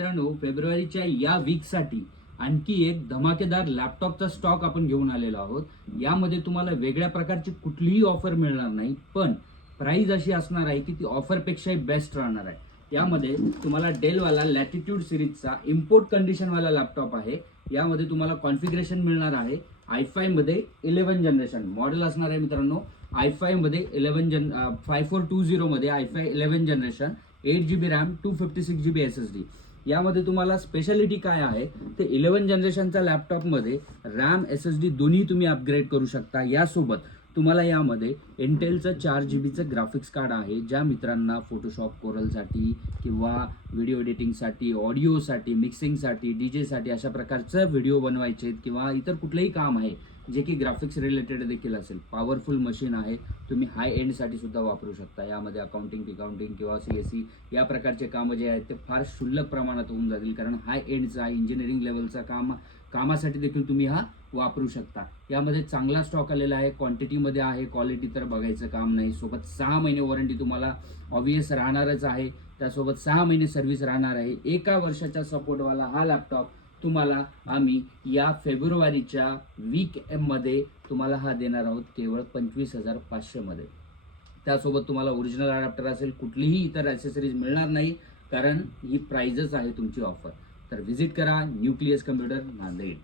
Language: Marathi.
मित्रांनो, फेब्रुवारीच्या या वीकसाठी आणखी एक धमाकेदार लॅपटॉपचा स्टॉक आपण घेऊन आलेलो आहोत. यामध्ये तुम्हाला वेगळ्या प्रकारची कुठलीही ऑफर मिळणार नाही, पण प्राइस अशी असणार आहे की ती ऑफरपेक्षाही बेस्ट राहणार आहे. यामध्ये तुम्हाला डेलवाला लॅटिट्यूड सिरीजचा इम्पोर्ट कंडिशनवाला लॅपटॉप आहे. यामध्ये तुम्हाला कॉन्फिगरेशन मिळणार आहे i5 मध्ये 11 जनरेशन मॉडेल असणार आहे मित्रांनो. i5 मध्ये 5420 मध्ये i5 11 generation, 8GB RAM, 256GB SSD. यामध्ये तुम्हाला स्पेशालिटी काय आहे ते 11 जनरेशनच्या लॅपटॉपमध्ये रॅम SSD दोन्ही तुम्ही अपग्रेड करू शकता. यासोबत तुम्हाला यामध्ये इंटेलचं 4GBचं ग्राफिक्स कार्ड आहे. ज्या मित्रांना फोटोशॉप कोरलसाठी किंवा व्हिडिओ एडिटिंगसाठी, ऑडिओसाठी, मिक्सिंगसाठी, डीजेसाठी अशा प्रकारचं व्हिडिओ बनवायचे आहेत किंवा इतर कुठलंही काम आहे जे की ग्राफिक्स रिलेटेड देखील असेल, पॉवरफुल मशीन आहे. तुम्ही हाय एंडसाठी सुद्धा वापरू शकता. यामध्ये अकाउंटिंग किंवा CSE या प्रकारचे कामं जे आहेत ते फार क्षुल्लक प्रमाणात होऊन जातील, कारण हाय एंडचा इंजिनिअरिंग लेवलचा कामासाठी देखील तुम्ही हा वापरू शकता. यामध्ये चांगला स्टॉक आलेला आहे, क्वांटिटीमध्ये आहे, क्वालिटी तर बघायचं काम नाही. सोबत 6 महिने वॉरंटी तुम्हाला ऑब्वियस राहणारच आहे. त्यासोबत 6 महिने सर्व्हिस राहणार आहे. 1 वर्षाचा सपोर्टवाला हा लॅपटॉप तुम्हाला आम्ही या फेब्रुवारीच्या वीक मध्ये तुम्हाला हा देणार आहोत केवळ 25,500 मध्ये. त्यासोबत तुम्हाला ओरिजिनल अडॅप्टर असेल, कुठलीही इतर ॲक्सेसरीज मिळणार नाही, कारण ही प्राइजच आहे तुमची ऑफर. तर व्हिजिट करा न्यूक्लियस कम्प्युटर नांदेड.